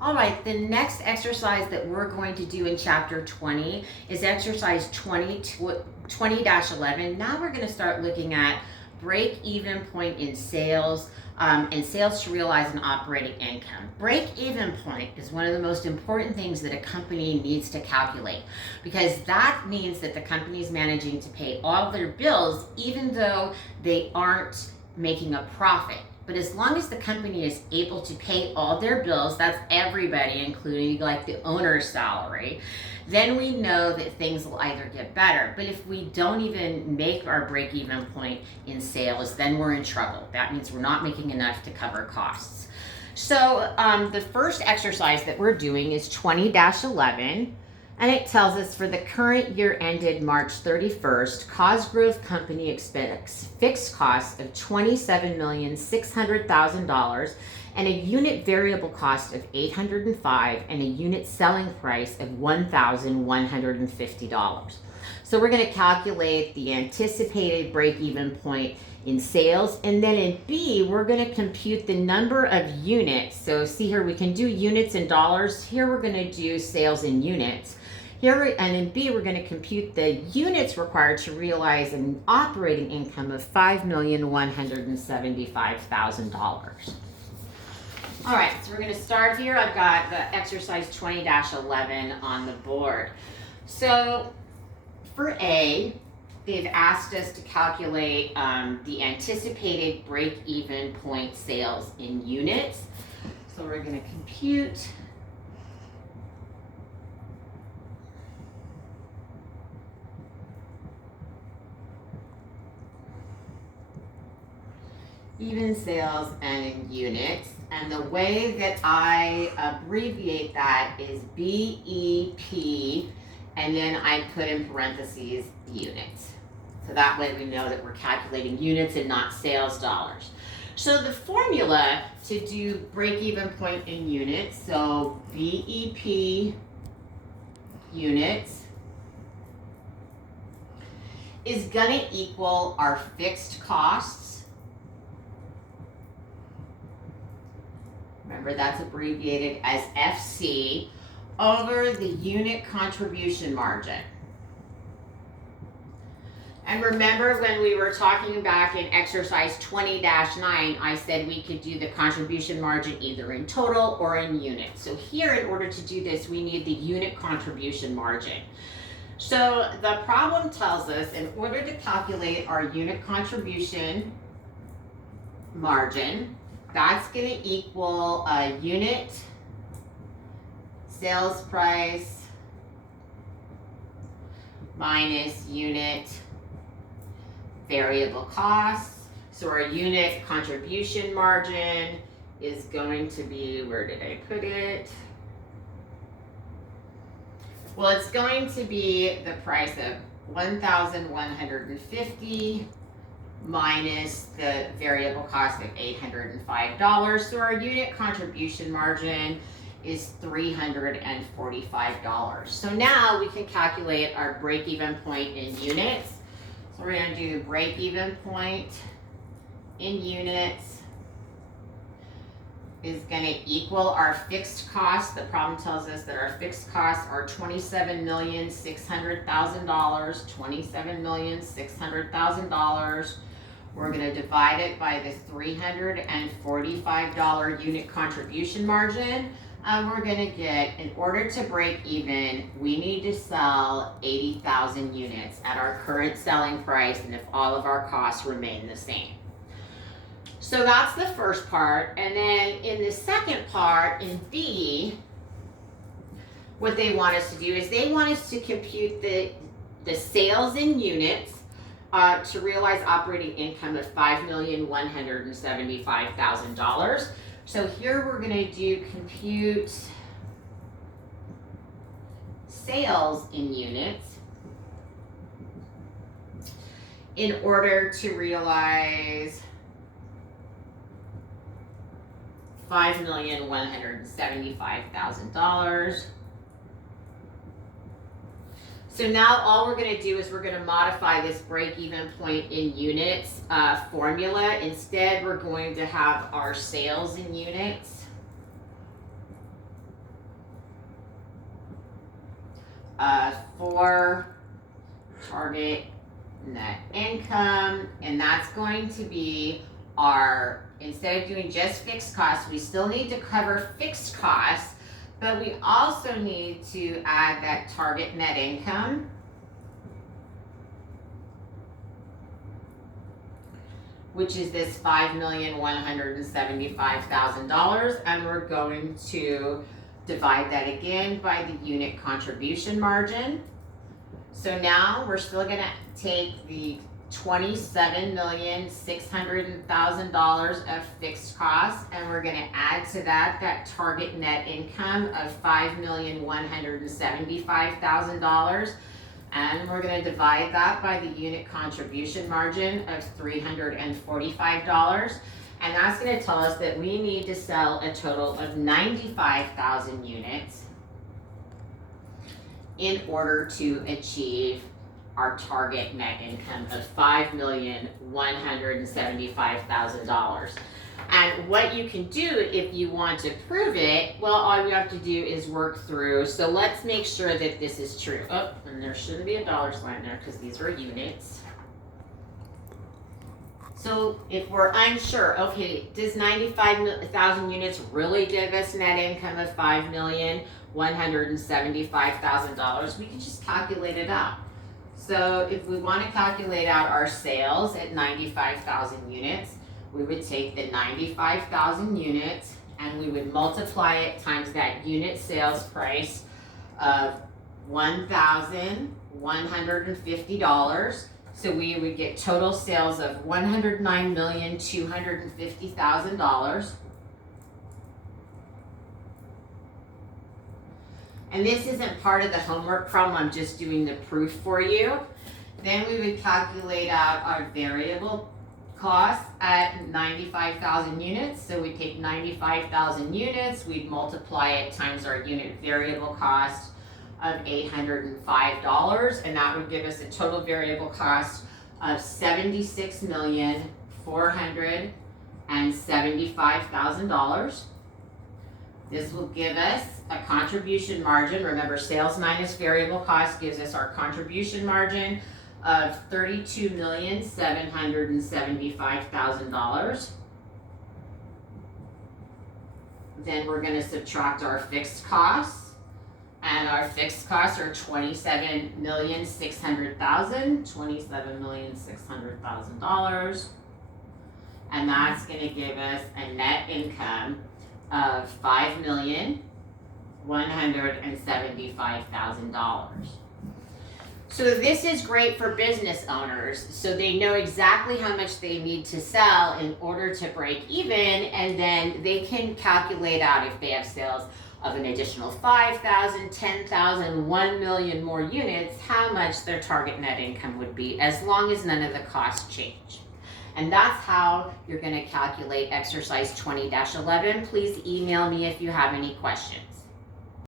All right, the next exercise that we're going to do in chapter 20 is exercise 20-11. Now we're going to start looking at break even point in sales and sales to realize an operating income. Break even point is one of the most important things that a company needs to calculate, because that means that the company is managing to pay all their bills even though they aren't making a profit. But as long as the company is able to pay all their bills, that's everybody, including like the owner's salary, then we know that things will either get better. But if we don't even make our break even point in sales, then we're in trouble. That means we're not making enough to cover costs. So the first exercise that we're doing is 20-11. And it tells us for the current year ended March 31st, Cosgrove Company expects fixed costs of $27,600,000 and a unit variable cost of $805 and a unit selling price of $1,150. So we're going to calculate the anticipated break-even point in sales, and then in B, we're going to compute the number of units. So see here, we can do units in dollars. Here we're going to do sales in units. Here, and in B, we're going to compute the units required to realize an operating income of $5,175,000. All right, so we're going to start here. I've got the exercise 20-11 on the board. So for A, they've asked us to calculate the anticipated break-even point sales in units. So we're going to compute even sales and in units. And the way that I abbreviate that is BEP, and then I put in parentheses units. So that way we know that we're calculating units and not sales dollars. So the formula to do break-even point in units, so BEP units is going to equal our fixed costs. Remember, that's abbreviated as FC, over the unit contribution margin. And remember when we were talking back in exercise 20-9, I said we could do the contribution margin either in total or in units. So here, in order to do this, we need the unit contribution margin. So the problem tells us in order to calculate our unit contribution margin, that's going to equal a unit sales price minus unit variable costs. So our unit contribution margin is going to be, where did I put it? Well, it's going to be the price of $1,150 minus the variable cost of $805. So our unit contribution margin is $345. So now we can calculate our break-even point in units. So we're going to do break-even point in units is going to equal our fixed costs. The problem tells us that our fixed costs are $27,600,000. $27,600,000. We're going to divide it by the $345 unit contribution margin. And we're going to get, in order to break even, we need to sell 80,000 units at our current selling price, and if all of our costs remain the same. So that's the first part. And then in the second part, in B, what they want us to do is they want us to compute the sales in units to realize operating income of $5,175,000. So here we're going to do compute sales in units in order to realize $5,175,000. So now all we're going to do is we're going to modify this break-even point in units formula. Instead, we're going to have our sales in units for target net income, and that's going to be our, instead of doing just fixed costs, we still need to cover fixed costs, but we also need to add that target net income, which is this $5,175,000, and we're going to divide that again by the unit contribution margin. So now we're still gonna take the $27,600,000 of fixed costs, and we're gonna add to that target net income of $5,175,000. And we're going to divide that by the unit contribution margin of $345. And that's going to tell us that we need to sell a total of 95,000 units in order to achieve our target net income of $5,175,000. And what you can do if you want to prove it, well, all you have to do is work through. So let's make sure that this is true. Oh, and there shouldn't be a dollar sign there because these are units. So if we're unsure, okay, does 95,000 units really give us net income of $5,175,000? We can just calculate it out. So if we want to calculate out our sales at 95,000 units, we would take the 95,000 units and we would multiply it times that unit sales price of $1,150. So we would get total sales of $109,250,000. And this isn't part of the homework problem, I'm just doing the proof for you. Then we would calculate out our variable costs at 95,000 units. So we take 95,000 units, we'd multiply it times our unit variable cost of $805, and that would give us a total variable cost of $76,475,000. This will give us a contribution margin. Remember, sales minus variable cost gives us our contribution margin of $32,775,000. Then we're going to subtract our fixed costs, and our fixed costs are $27,600,000, and that's going to give us a net income of $5,175,000. So this is great for business owners, so they know exactly how much they need to sell in order to break even, and then they can calculate out if they have sales of an additional 5,000, 10,000, 1 million more units, how much their target net income would be, as long as none of the costs change. And that's how you're going to calculate exercise 20-11. Please email me if you have any questions.